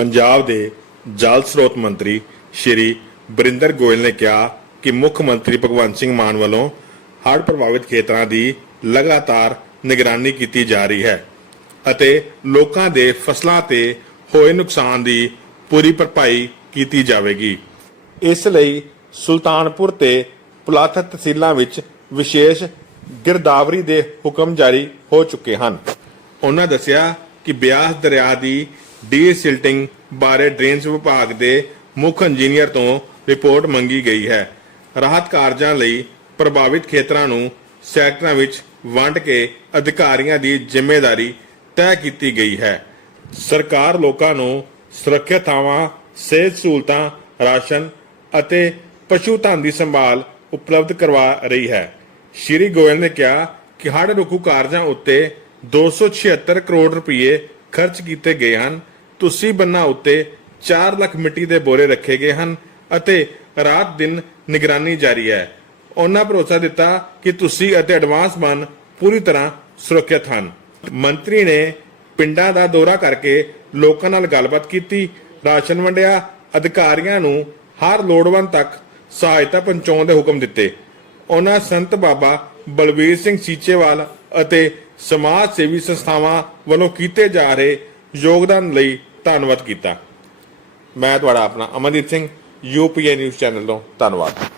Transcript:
ਪੰਜਾਬ ਦੇ ਜਲ ਸਰੋਤ ਮੰਤਰੀ ਸ਼੍ਰੀ ਬਰਿੰਦਰ ਗੋਇਲ ਨੇ ਕਿਹਾ ਕਿ ਮੁੱਖ ਮੰਤਰੀ ਭਗਵੰਤ ਸਿੰਘ ਮਾਨ ਵੱਲੋਂ ਹੜ੍ਹ ਪ੍ਰਭਾਵਿਤ ਖੇਤਰਾਂ ਦੀ ਲਗਾਤਾਰ ਨਿਗਰਾਨੀ ਕੀਤੀ ਜਾ ਰਹੀ ਹੈ ਅਤੇ ਲੋਕਾਂ ਦੇ ਫਸਲਾਂ ਤੇ ਹੋਏ ਨੁਕਸਾਨ ਦੀ ਪੂਰੀ ਭਰਪਾਈ ਕੀਤੀ ਜਾਵੇਗੀ। ਇਸ ਲਈ ਸੁਲਤਾਨਪੁਰ ਤੇ ਪੁਲਾਥ ਤਹਿਸੀਲਾਂ ਵਿੱਚ ਵਿਸ਼ੇਸ਼ ਗਿਰਦਾਵਰੀ ਦੇ ਹੁਕਮ ਜਾਰੀ ਹੋ ਚੁੱਕੇ ਹਨ। ਉਹਨਾਂ ਦੱਸਿਆ ਕਿ ਬਿਆਸ ਦਰਿਆ ਦੀ ਡੀਸਿਲਟਿੰਗ ਬਾਰੇ ਡਰੇਨਸ ਵਿਭਾਗ ਦੇ ਮੁੱਖ ਇੰਜੀਨੀਅਰ ਤੋਂ ਰਿਪੋਰਟ ਮੰਗੀ ਗਈ ਹੈ। ਰਾਹਤ ਕਾਰਜਾਂ ਲਈ ਪ੍ਰਭਾਵਿਤ ਖੇਤਰਾਂ ਨੂੰ ਸੈਕਟਰਾਂ ਵਿੱਚ ਵੰਡ ਕੇ ਅਧਿਕਾਰੀਆਂ ਦੀ ਜ਼ਿੰਮੇਵਾਰੀ ਤੈਅ ਕੀਤੀ ਗਈ ਹੈ। ਸਰਕਾਰ ਲੋਕਾਂ ਨੂੰ ਸੁਰੱਖਿਅਤ ਥਾਵਾਂ, ਸਿਹਤ ਸਹੂਲਤਾਂ, ਰਾਸ਼ਨ ਅਤੇ ਪਸ਼ੂ ਧਨ ਦੀ ਸੰਭਾਲ ਉਪਲਬਧ ਕਰਵਾ ਰਹੀ ਹੈ। ਸ਼੍ਰੀ ਗੋਇਲ ਨੇ ਕਿਹਾ ਕਿ ਹੜ੍ਹ ਰੁਕੂ ਕਾਰਜਾਂ ਉੱਤੇ 276 ਕਰੋੜ ਰੁਪਏ ਖਰਚ ਕੀਤੇ ਗਏ ਹਨ। ਤੁਸੀਂ ਬੰਨਾ ਉੱਤੇ 4 ਲੱਖ ਮਿੱਟੀ ਦੇ ਬੋਰੇ ਰੱਖੇ ਗਏ ਹਨ ਅਤੇ ਰਾਤ ਦਿਨ ਨਿਗਰਾਨੀ ਜਾਰੀ ਹੈ। ਉਹਨਾਂ ਭਰੋਸਾ ਦਿੱਤਾ ਕਿ ਤੁਸੀਂ ਅਤੇ ਐਡਵਾਂਸ ਬੰਨ ਪੂਰੀ ਤਰ੍ਹਾਂ ਸੁਰੱਖਿਅਤ ਹਨ। ਮੰਤਰੀ ਨੇ ਪਿੰਡਾਂ ਦਾ ਦੌਰਾ ਕਰਕੇ ਲੋਕਾਂ ਨਾਲ ਗੱਲਬਾਤ ਕੀਤੀ। ਰਾਸ਼ਨ ਵੰਡਿਆ ਅਧਿਕਾਰੀਆਂ ਨੂੰ ਹਰ ਲੋੜਵੰਦ ਤੱਕ ਸਹਾਇਤਾ ਪਹੁੰਚਾਉਣ ਦੇ ਹੁਕਮ ਦਿੱਤੇ। ਉਹਨਾਂ ਸੰਤ ਬਾਬਾ ਬਲਵੀਰ ਸਿੰਘ ਸੀਚੇਵਾਲ ਅਤੇ ਸਮਾਜ ਸੇਵੀ ਸੰਸਥਾਵਾਂ ਵੱਲੋਂ ਕੀਤੇ ਜਾ ਰਹੇ ਯੋਗਦਾਨ ਲਈ ਧੰਨਵਾਦ ਕੀਤਾ। ਮੈਂ ਤੁਹਾਡਾ ਆਪਣਾ Amandeep Singh UPA news channel ਤੋਂ ਧੰਨਵਾਦ।